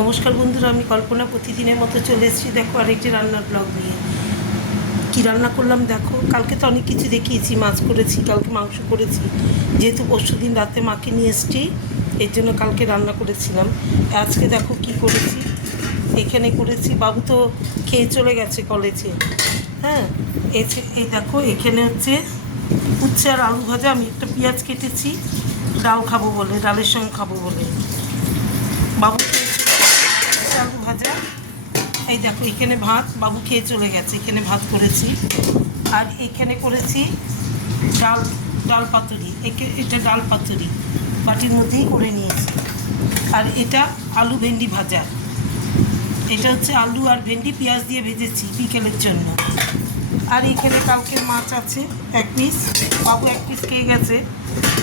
নমস্কার বন্ধুরা, আমি কল্পনা প্রতিদিনের মতো চলে এসেছি। দেখো আরেকটি রান্নার ব্লগ নিয়ে। কী রান্না করলাম দেখো। কালকে তো অনেক কিছু দেখিয়েছি, মাছ করেছি, কালকে মাংস করেছি। যেহেতু পরশু দিন রাতে মাকে নিয়ে এসেছি, এর জন্য কালকে রান্না করেছিলাম। আজকে দেখো কি করেছি। এখানে করেছি, বাবু তো খেয়ে চলে গেছে কলেজে। হ্যাঁ, এই দেখো এখানে হচ্ছে উচ্ছে আর আলু ভাজা। আমি একটা পেঁয়াজ কেটেছি, ডাল খাবো বলে, ডালের সঙ্গে খাবো বলে। বাবু আলু ভাজা। এই দেখো এখানে ভাত, বাবু খেয়ে চলে গেছে। এখানে ভাত করেছি, আর এখানে করেছি ডাল পাতুরি। এটা ডাল পাতুরি বাটির মধ্যেই করে নিয়েছি। আর এটা আলু ভেন্ডি ভাজা। এটা হচ্ছে আলু আর ভেন্ডি পেঁয়াজ দিয়ে ভেজেছি বিকেলের জন্য। আর এখানে কালকের মাছ আছে এক পিস, বাবু এক পিস খেয়ে গেছে।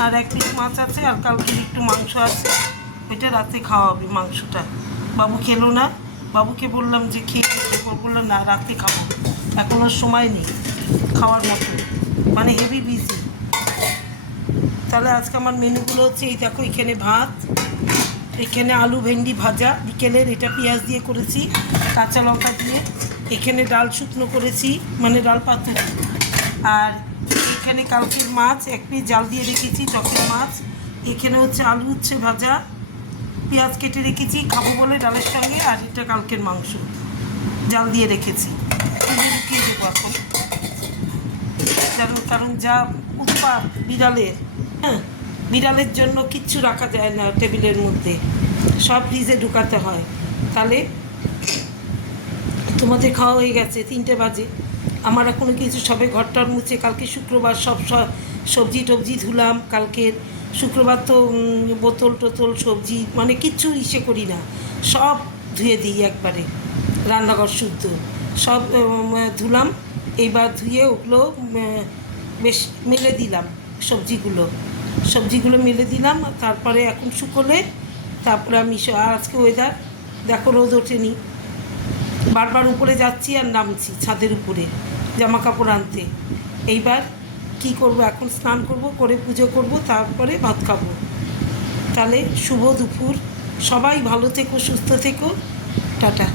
আর এক পিস মাছ আছে, আর কালকের একটু মাংস আছে, এটা রাতে খাওয়া হবে মাংসটা। বাবু খেলো না, বাবুকে বললাম যে খেয়ে বললাম না, রাতে খাবো, এখন আর সময় নেই খাওয়ার মতো, মানে হেভি বিজি। তাহলে আজকে আমার মেনুগুলো হচ্ছে এই দেখো, এখানে ভাত, এখানে আলু ভেন্ডি ভাজা বিকেলের, এটা পেঁয়াজ দিয়ে করেছি, কাঁচা লঙ্কা দিয়ে। এখানে ডাল শুকনো করেছি, মানে ডাল পাতুরি। আর এখানে কালকের মাছ এক পিস জাল দিয়ে রেখেছি, টকের মাছ। এখানে হচ্ছে আলু উচ্ছে ভাজা, পেঁয়াজ কেটে রেখেছি খাবো বলে ডালের সঙ্গে। আর এটা কালকের মাংস জাল দিয়ে রেখেছি, ঢুকিয়ে দেবো এখন। কারণ যা উৎপাত বিড়ালের, হ্যাঁ, বিড়ালের জন্য কিচ্ছু রাখা যায় না টেবিলের মধ্যে, সব ফ্রিজে ঢুকাতে হয়। তাহলে তোমাদের খাওয়া হয়ে গেছে, 3টে বাজে। আমার এখনও কিছু সবে ঘরটার মুছে, কালকে শুক্রবার সব সবজি টবজি ধুলাম। কালকের শুক্রবার তো বোতল টোতল সবজি মানে কিচ্ছু ইসে করি না, সব ধুয়ে দিই একবারে, রান্নাঘর শুদ্ধ সব ধুলাম। এইবার ধুয়ে ওগুলো বেশ মেলে দিলাম, সবজিগুলো মেলে দিলাম। তারপরে এখন শুকোলে তারপরে আমি, আর আজকে ওয়েদার দেখো, রোদ ওঠেনি। বারবার উপরে যাচ্ছি আর নামছি ছাদের উপরে জামা কাপড় আনতে। এইবার কি করব, এখন স্নান করব, করে পুজো করব, তারপরে ভাত খাবো। তাহলে শুভ দুপুর, সবাই ভালো থেকো, সুস্থ থেকো, টাটা।